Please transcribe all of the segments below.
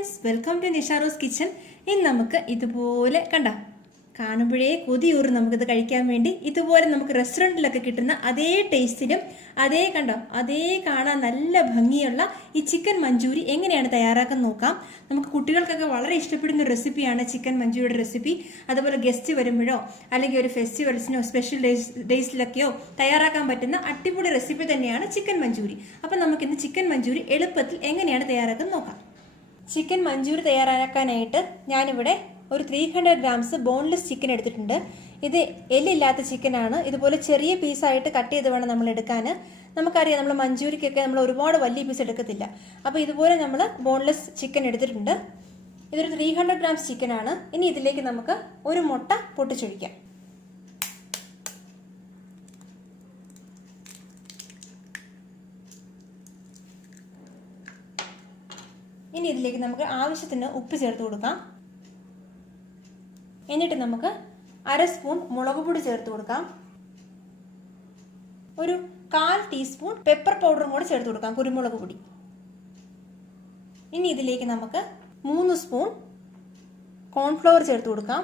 Friends, welcome to Nisharos kitchen. ഇന്ന് നമുക്ക് ഇതുപോലെ കാണുമ്പോഴേ കൊതിയൂറും നമുക്കിത് കഴിക്കാൻ വേണ്ടി. ഇതുപോലെ നമുക്ക് റെസ്റ്റോറൻറ്റിലൊക്കെ കിട്ടുന്ന അതേ ടേസ്റ്റിലും അതേ കാണാൻ നല്ല ഭംഗിയുള്ള ഈ ചിക്കൻ മഞ്ചൂരി എങ്ങനെയാണ് തയ്യാറാക്കാൻ നോക്കാം. നമുക്ക് കുട്ടികൾക്കൊക്കെ വളരെ ഇഷ്ടപ്പെടുന്ന ഒരു റെസിപ്പിയാണ് ചിക്കൻ മഞ്ചൂരിയുടെ റെസിപ്പി. അതുപോലെ ഗസ്റ്റ് വരുമ്പോഴോ അല്ലെങ്കിൽ ഒരു ഫെസ്റ്റിവൽസിനോ സ്പെഷ്യൽ ഡേയ്സിലൊക്കെയോ തയ്യാറാക്കാൻ പറ്റുന്ന അടിപൊളി റെസിപ്പി തന്നെയാണ് ചിക്കൻ മഞ്ചൂരി. അപ്പം നമുക്കിന്ന് ചിക്കൻ മഞ്ചൂരി എളുപ്പത്തിൽ എങ്ങനെയാണ് തയ്യാറാക്കാൻ നോക്കാം. ചിക്കൻ മഞ്ചൂരി തയ്യാറാക്കാനായിട്ട് ഞാനിവിടെ ഒരു 300 ഗ്രാംസ് ബോൺലെസ് ചിക്കൻ എടുത്തിട്ടുണ്ട്. ഇത് എല്ലില്ലാത്ത ചിക്കനാണ്. ഇതുപോലെ ചെറിയ പീസായിട്ട് കട്ട് ചെയ്ത് വേണം നമ്മൾ എടുക്കാൻ. നമുക്കറിയാം, നമ്മൾ മഞ്ചൂരിക്കൊക്കെ നമ്മൾ ഒരുപാട് വലിയ പീസ് എടുക്കത്തില്ല. അപ്പോൾ ഇതുപോലെ നമ്മൾ ബോൺലെസ് ചിക്കൻ എടുത്തിട്ടുണ്ട്. ഇതൊരു 300 ഗ്രാംസ് ചിക്കനാണ്. ഇനി ഇതിലേക്ക് നമുക്ക് ഒരു മുട്ട പൊട്ടിച്ചൊഴിക്കാം. ഇനി ഇതിലേക്ക് നമുക്ക് ആവശ്യത്തിന് ഉപ്പ് ചേർത്ത് കൊടുക്കാം. എന്നിട്ട് നമുക്ക് 1/2 സ്പൂൺ മുളക് പൊടി ചേർത്ത് കൊടുക്കാം. ഒരു 1/4 ടീസ്പൂൺ പെപ്പർ പൗഡറും കൂടെ ചേർത്ത് കൊടുക്കാം, കുരുമുളക് പൊടി. ഇനി ഇതിലേക്ക് നമുക്ക് 3 സ്പൂൺ കോൺഫ്ലവർ ചേർത്ത് കൊടുക്കാം.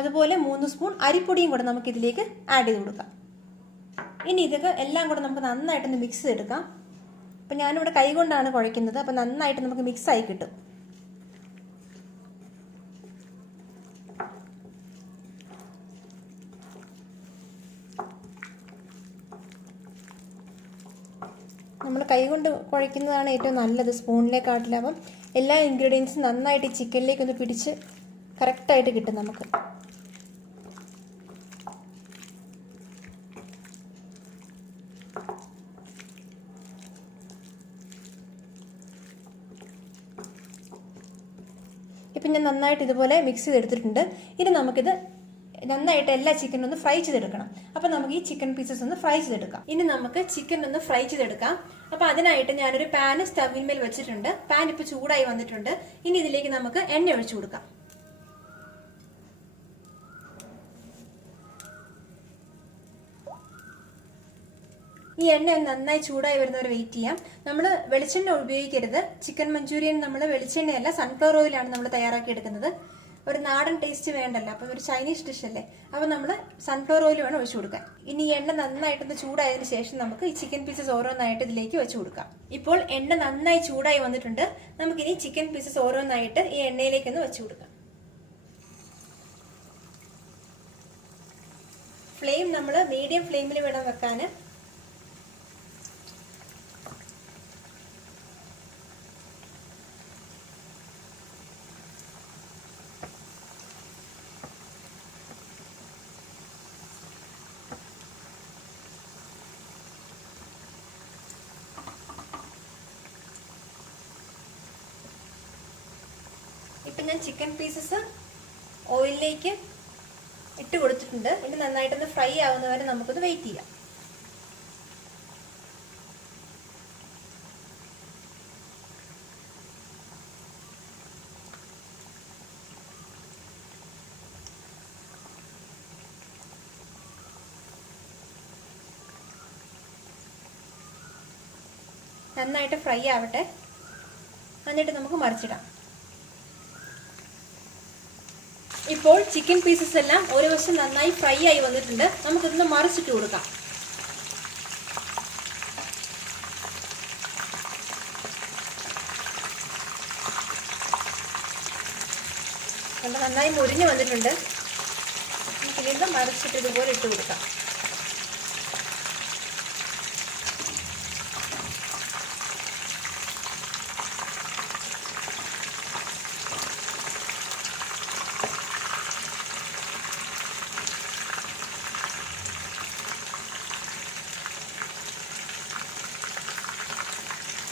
അതുപോലെ 3 സ്പൂൺ അരിപ്പൊടിയും കൂടെ നമുക്ക് ഇതിലേക്ക് ആഡ് ചെയ്ത് കൊടുക്കാം. ഇനി ഇതൊക്കെ എല്ലാം കൂടെ നമുക്ക് നന്നായിട്ടൊന്ന് മിക്സ് ചെയ്തെടുക്കാം. അപ്പം ഞാനിവിടെ കൈ കൊണ്ടാണ് കുഴയ്ക്കുന്നത്. അപ്പം നന്നായിട്ട് നമുക്ക് മിക്സായി കിട്ടും. നമ്മൾ കൈ കൊണ്ട് കുഴയ്ക്കുന്നതാണ് ഏറ്റവും നല്ലത് സ്പൂണിലേക്കാട്ടില്ല. അപ്പം എല്ലാ ഇൻഗ്രീഡിയൻസും നന്നായിട്ട് ഈ ചിക്കനിലേക്കൊന്ന് പിടിച്ച് കറക്റ്റായിട്ട് കിട്ടും നമുക്ക്. ഇപ്പം ഞാൻ നന്നായിട്ട് ഇതുപോലെ മിക്സ് ചെയ്തെടുത്തിട്ടുണ്ട്. ഇനി നമുക്കിത് നന്നായിട്ട് എല്ലാ ചിക്കനും ഒന്ന് ഫ്രൈ ചെയ്തെടുക്കണം. അപ്പം നമുക്ക് ഈ ചിക്കൻ പീസസ് ഒന്ന് ഫ്രൈ ചെയ്തെടുക്കാം. ഇനി നമുക്ക് ചിക്കൻ ഒന്ന് ഫ്രൈ ചെയ്തെടുക്കാം. അപ്പം അതിനായിട്ട് ഞാനൊരു പാൻ സ്റ്റവിന്മേൽ വെച്ചിട്ടുണ്ട്. പാൻ ഇപ്പോൾ ചൂടായി വന്നിട്ടുണ്ട്. ഇനി ഇതിലേക്ക് നമുക്ക് എണ്ണ ഒഴിച്ചു കൊടുക്കാം. ഈ എണ്ണ നന്നായി ചൂടായി വരുന്നവരെ വെയിറ്റ് ചെയ്യാം. നമ്മൾ വെളിച്ചെണ്ണ ഉപയോഗിക്കരുത്. ചിക്കൻ മഞ്ചൂരിയൻ നമ്മൾ വെളിച്ചെണ്ണയല്ല, സൺഫ്ലവർ ഓയിലാണ് നമ്മൾ തയ്യാറാക്കി എടുക്കുന്നത്. ഒരു നാടൻ ടേസ്റ്റ് വേണ്ടല്ലോ, അപ്പം ഒരു ചൈനീസ് ഡിഷ് അല്ലേ. അപ്പം നമ്മൾ സൺഫ്ലവർ ഓയിൽ വേണം ഒഴിച്ചു കൊടുക്കാൻ. ഇനി ഈ എണ്ണ നന്നായിട്ടൊന്ന് ചൂടായതിനു ശേഷം നമുക്ക് ഈ ചിക്കൻ പീസസ് ഓരോന്നായിട്ട് ഇതിലേക്ക് വെച്ചു കൊടുക്കാം. ഇപ്പോൾ എണ്ണ നന്നായി ചൂടായി വന്നിട്ടുണ്ട്. നമുക്കിനി ചിക്കൻ പീസസ് ഓരോന്നായിട്ട് ഈ എണ്ണയിലേക്കൊന്ന് വെച്ചു കൊടുക്കാം. ഫ്ലെയിം നമ്മൾ മീഡിയം ഫ്ലെയിമിൽ വേണം വെക്കാൻ. ഇപ്പം ഞാൻ ചിക്കൻ പീസസ് ഓയിലിലേക്ക് ഇട്ട് കൊടുത്തിട്ടുണ്ട്. ഇത് നന്നായിട്ടൊന്ന് ഫ്രൈ ആവുന്നവരെ നമുക്കൊന്ന് വെയിറ്റ് ചെയ്യാം. നന്നായിട്ട് ഫ്രൈ ആവട്ടെ. എന്നിട്ട് നമുക്ക് മറിച്ചിടാം. ഇപ്പോൾ ചിക്കൻ പീസസ് എല്ലാം ഒരു വശം നന്നായി ഫ്രൈ ആയി വന്നിട്ടുണ്ട്. നമുക്കിതൊന്ന് മറിച്ചിട്ട് കൊടുക്കാം. നന്നായി മുരിഞ്ഞ് വന്നിട്ടുണ്ട്. നമുക്ക് വീണ്ടും മറിച്ചിട്ട് ഇതുപോലെ ഇട്ട് കൊടുക്കാം.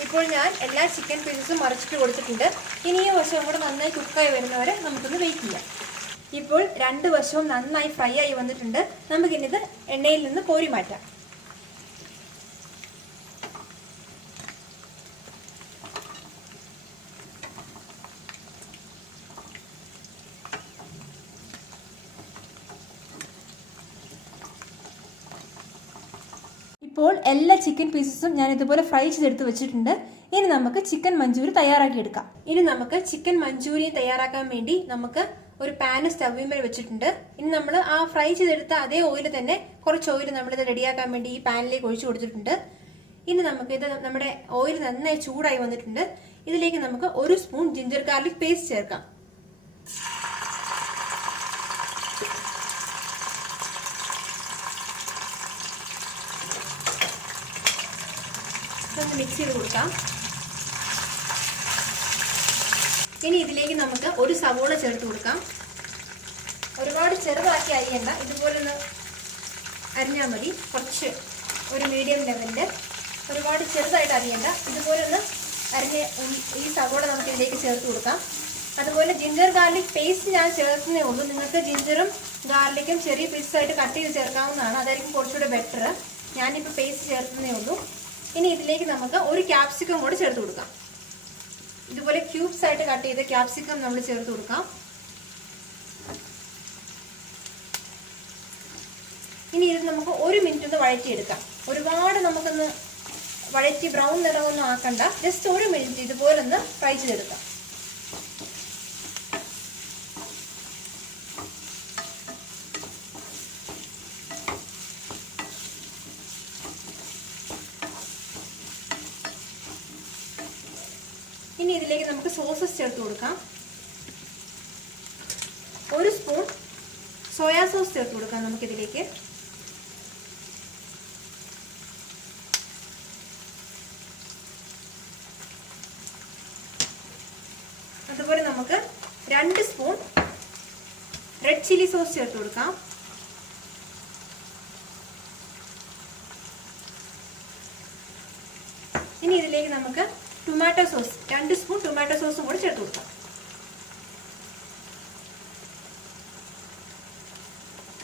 ഇപ്പോൾ ഞാൻ എല്ലാ ചിക്കൻ പീസസും മറിച്ചിട്ട് കൊടുത്തിട്ടുണ്ട്. ഇനി ഈ വശവും കൂടെ നന്നായി കുക്കായി വരുന്നവരെ നമുക്കൊന്ന് വെയിറ്റ് ചെയ്യാം. ഇപ്പോൾ 2 വശവും നന്നായി ഫ്രൈ ആയി വന്നിട്ടുണ്ട്. നമുക്കിനിത് എണ്ണയിൽ നിന്ന് കോരി മാറ്റാം. ഇപ്പോൾ എല്ലാ ചിക്കൻ പീസസും ഞാൻ ഇതുപോലെ ഫ്രൈ ചെയ്തെടുത്ത് വെച്ചിട്ടുണ്ട്. ഇനി നമുക്ക് ചിക്കൻ മഞ്ചൂരി തയ്യാറാക്കി എടുക്കാം. ഇനി നമുക്ക് ചിക്കൻ മഞ്ചൂരിയൻ തയ്യാറാക്കാൻ വേണ്ടി നമുക്ക് ഒരു പാന് സ്റ്റവിന്മേൽ വെച്ചിട്ടുണ്ട്. ഇനി നമ്മൾ ആ ഫ്രൈ ചെയ്തെടുത്ത അതേ ഓയിൽ തന്നെ കുറച്ച് ഓയിൽ നമ്മളിത് റെഡിയാക്കാൻ വേണ്ടി ഈ പാനിലേക്ക് ഒഴിച്ചു കൊടുത്തിട്ടുണ്ട്. ഇനി നമുക്ക് ഇത് നമ്മുടെ ഓയിൽ നന്നായി ചൂടായി വന്നിട്ടുണ്ട്. ഇതിലേക്ക് നമുക്ക് 1 സ്പൂൺ ജിഞ്ചർ ഗാർലിക് പേസ്റ്റ് ചേർക്കാം. ഒന്ന് മിക്സ് ചെയ്ത് കൊടുക്കാം. ഇനി ഇതിലേക്ക് നമുക്ക് ഒരു സവോള ചേർത്ത് കൊടുക്കാം. ഒരുപാട് ചെറുതാക്കി അരിയണ്ട, ഇതുപോലെ ഒന്ന് അരിഞ്ഞാൽ മതി. കുറച്ച് ഒരു മീഡിയം ലെവലിൽ, ഒരുപാട് ചെറുതായിട്ട് അരിയണ്ട. ഇതുപോലെ ഒന്ന് അരിഞ്ഞ് ഈ സവോള നമുക്ക് ഇതിലേക്ക് ചേർത്ത് കൊടുക്കാം. അതുപോലെ ജിഞ്ചർ ഗാർലിക് പേസ്റ്റ് ഞാൻ ചേർക്കുന്നേ ഉള്ളൂ. നിങ്ങൾക്ക് ജിഞ്ചറും ഗാർലിക്കും ചെറിയ പീസായിട്ട് കട്ട് ചെയ്ത് ചേർക്കാവുന്നതാണ്, അതായിരിക്കും കുറച്ചുകൂടെ ബെറ്റർ. ഞാനിപ്പോൾ പേസ്റ്റ് ചേർക്കുന്നേ ഉള്ളൂ. ഇനി ഇതിലേക്ക് നമുക്ക് ഒരു ക്യാപ്സിക്കം കൂടെ ചേർത്ത് കൊടുക്കാം. ഇതുപോലെ ക്യൂബ്സ് ആയിട്ട് കട്ട് ചെയ്ത് ക്യാപ്സിക്കം നമ്മൾ ചേർത്ത് കൊടുക്കാം. ഇനി ഇത് നമുക്ക് 1 മിനിറ്റ് ഒന്ന് വഴറ്റിയെടുക്കാം. ഒരുപാട് നമുക്കൊന്ന് വഴറ്റി ബ്രൗൺ നിറമൊന്നും ആക്കണ്ട, ജസ്റ്റ് 1 മിനിറ്റ് ഇതുപോലെ ഒന്ന് ഫ്രൈ ചെയ്തെടുക്കാം. ഇനി ഇതിലേക്ക് നമുക്ക് സോസസ് ചേർത്ത് കൊടുക്കാം. 1 സ്പൂൺ സോയാ സോസ് ചേർത്ത് കൊടുക്കാം നമുക്കിതിലേക്ക്. അതുപോലെ നമുക്ക് 2 സ്പൂൺ റെഡ് ചില്ലി സോസ് ചേർത്ത് കൊടുക്കാം. ഇനി ഇതിലേക്ക് നമുക്ക് ടൊമാറ്റോ സോസ് 2 സ്പൂൺ ടൊമാറ്റോ സോസും കൂടി ചേർത്ത് കൊടുക്കാം.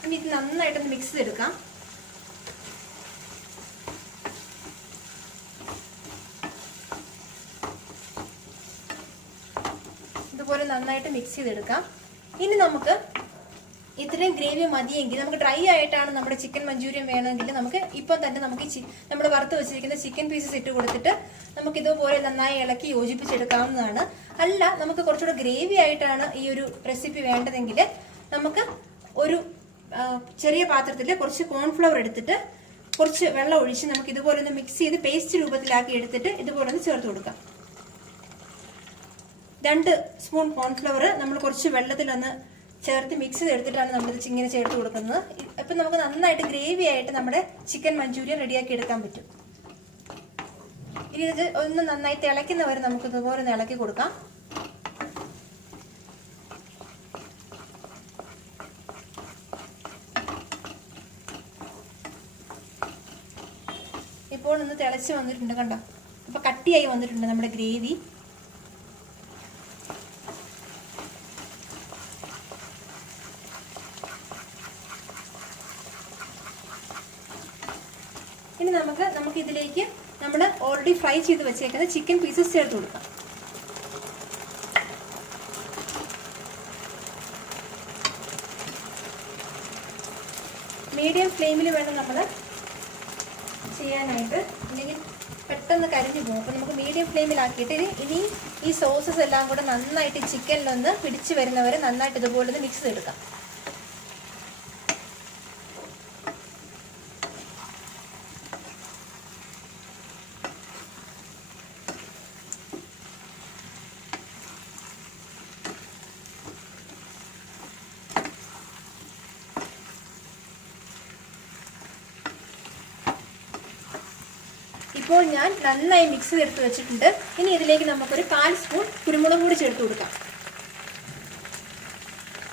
ഇനി ഇത് നന്നായിട്ടൊന്ന് മിക്സ് ചെയ്തെടുക്കാം. ഇതുപോലെ നന്നായിട്ട് മിക്സ് ചെയ്തെടുക്കാം. ഇനി നമുക്ക് ഇത്രയും ഗ്രേവി മതിയെങ്കിൽ, നമുക്ക് ഡ്രൈ ആയിട്ടാണ് നമ്മുടെ ചിക്കൻ മഞ്ചൂരിയൻ വേണമെങ്കിൽ നമുക്ക് ഇപ്പം തന്നെ നമുക്ക് നമ്മൾ വറുത്ത് വെച്ചിരിക്കുന്ന ചിക്കൻ പീസസ് ഇട്ട് കൊടുത്തിട്ട് നമുക്ക് ഇതുപോലെ നന്നായി ഇളക്കി യോജിപ്പിച്ചെടുക്കാവുന്നതാണ്. അല്ല, നമുക്ക് കുറച്ചുകൂടെ ഗ്രേവി ആയിട്ടാണ് ഈ ഒരു റെസിപ്പി വേണ്ടതെങ്കിൽ നമുക്ക് ഒരു ചെറിയ പാത്രത്തിൽ കുറച്ച് കോൺഫ്ലവർ എടുത്തിട്ട് കുറച്ച് വെള്ളം ഒഴിച്ച് നമുക്ക് ഇതുപോലെ ഒന്ന് മിക്സ് ചെയ്ത് പേസ്റ്റ് രൂപത്തിലാക്കി എടുത്തിട്ട് ഇതുപോലെ ഒന്ന് ചേർത്ത് കൊടുക്കാം. 2 സ്പൂൺ കോൺഫ്ലവർ നമ്മൾ കുറച്ച് വെള്ളത്തിലൊന്ന് ചേർത്ത് മിക്സ് ചെയ്തെടുത്തിട്ടാണ് നമ്മളിത് ഇങ്ങനെ ചേർത്ത് കൊടുക്കുന്നത്. അപ്പം നമുക്ക് നന്നായിട്ട് ഗ്രേവി ആയിട്ട് നമ്മുടെ ചിക്കൻ മഞ്ചൂരിയൻ റെഡിയാക്കി എടുക്കാൻ പറ്റും. ഇനി ഇത് ഒന്ന് നന്നായി തിളയ്ക്കുന്നവരെ നമുക്ക് ഇതുപോലെ ഒന്ന് ഇളക്കി കൊടുക്കാം. ഇപ്പോൾ ഒന്ന് തിളച്ച് വന്നിട്ടുണ്ട്, കണ്ടോ? അപ്പൊ കട്ടിയായി വന്നിട്ടുണ്ട് നമ്മുടെ ഗ്രേവി. ഇനി നമുക്ക് ഇതിലേക്ക് നമ്മൾ ഓൾറെഡി ഫ്രൈ ചെയ്ത് വെച്ചേക്കുന്ന ചിക്കൻ പീസസ് ചേർത്ത് കൊടുക്കാം. മീഡിയം ഫ്ലെയിമിൽ വേണം നമ്മൾ ചെയ്യാനായിട്ട്, അല്ലെങ്കിൽ പെട്ടെന്ന് കരിഞ്ഞു പോകും. അപ്പോൾ നമുക്ക് മീഡിയം ഫ്ലെയിമിലാക്കിയിട്ട് ഇനി ഈ സോസസ് എല്ലാം കൂടെ നന്നായിട്ട് ചിക്കനിലൊന്ന് പിടിച്ച് വരുന്നവരെ നന്നായിട്ട് ഇതുപോലെ ഒന്ന് മിക്സ് ചെയ്തെടുക്കാം. ഇപ്പോൾ ഞാൻ നന്നായി മിക്സ് ചെയ്തെടുത്ത് വെച്ചിട്ടുണ്ട്. ഇനി ഇതിലേക്ക് നമുക്കൊരു 1/4 സ്പൂൺ കുരുമുളക് കൂടി ചേർത്ത് കൊടുക്കാം.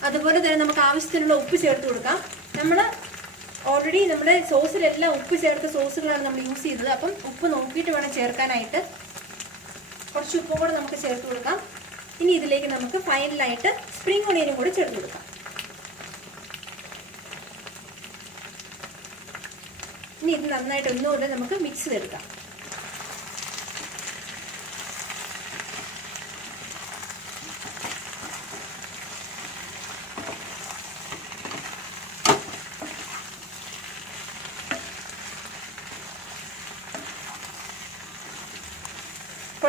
അതുപോലെ തന്നെ നമുക്ക് ആവശ്യത്തിനുള്ള ഉപ്പ് ചേർത്ത് കൊടുക്കാം. നമ്മൾ ഓൾറെഡി നമ്മുടെ സോസിലെല്ലാം ഉപ്പ് ചേർത്ത സോസുകളാണ് നമ്മൾ യൂസ് ചെയ്തത്. അപ്പം ഉപ്പ് നോക്കിയിട്ട് വേണം ചേർക്കാനായിട്ട്. കുറച്ച് ഉപ്പും കൂടെ നമുക്ക് ചേർത്ത് കൊടുക്കാം. ഇനി ഇതിലേക്ക് നമുക്ക് ഫൈനലായിട്ട് സ്പ്രിംഗ് ഒണിയനും കൂടി ചേർത്ത് കൊടുക്കാം. ഇനി ഇത് നന്നായിട്ട് ഒന്നുകൂടെ നമുക്ക് മിക്സ് ചെയ്തെടുക്കാം.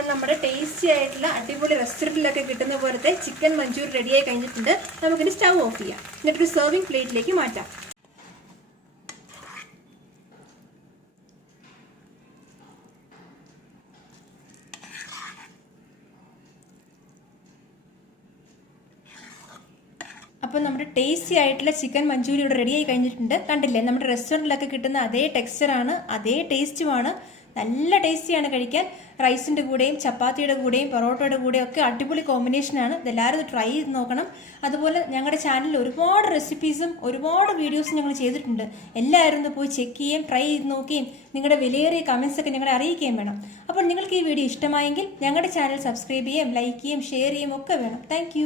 അപ്പോൾ നമ്മുടെ ടേസ്റ്റി ആയിട്ടുള്ള അടിപൊളി റെസ്റ്റോറൻറ്റിലൊക്കെ കിട്ടുന്ന പോലത്തെ ചിക്കൻ മഞ്ചൂരി റെഡിയായി കഴിഞ്ഞിട്ടുണ്ട്. നമുക്കിനി സ്റ്റൗ ഓഫ് ചെയ്യാം. എന്നിട്ടൊരു സെർവിങ് പ്ലേറ്റിലേക്ക് മാറ്റാം. അപ്പോൾ നമ്മുടെ ടേസ്റ്റി ആയിട്ടുള്ള ചിക്കൻ മഞ്ചൂരി ഇവിടെ റെഡി ആയി കഴിഞ്ഞിട്ടുണ്ട്. കണ്ടില്ലേ, നമ്മുടെ റെസ്റ്റോറൻറ്റിലൊക്കെ കിട്ടുന്ന അതേ ടെക്സ്ചറാണ്, അതേ ടേസ്റ്റുമാണ്. നല്ല ടേസ്റ്റിയാണ് കഴിക്കാൻ. റൈസിൻ്റെ കൂടെയും ചപ്പാത്തിയുടെ കൂടെയും പൊറോട്ടയുടെ കൂടെയും ഒക്കെ അടിപൊളി കോമ്പിനേഷനാണ്. ഇതെല്ലാവരും ട്രൈ ചെയ്ത് നോക്കണം. അതുപോലെ ഞങ്ങളുടെ ചാനലിൽ ഒരുപാട് റെസിപ്പീസും ഒരുപാട് വീഡിയോസും ഞങ്ങൾ ചെയ്തിട്ടുണ്ട്. എല്ലാവരും ഒന്ന് പോയി ചെക്ക് ചെയ്യുകയും ട്രൈ ചെയ്ത് നോക്കുകയും നിങ്ങളുടെ വിലയേറിയ കമൻസ് ഒക്കെ ഞങ്ങളെ അറിയിക്കുകയും വേണം. അപ്പോൾ നിങ്ങൾക്ക് ഈ വീഡിയോ ഇഷ്ടമായെങ്കിൽ ഞങ്ങളുടെ ചാനൽ സബ്സ്ക്രൈബ് ചെയ്യുകയും ലൈക്ക് ചെയ്യുകയും ഷെയർ ചെയ്യുകയും ഒക്കെ വേണം. താങ്ക്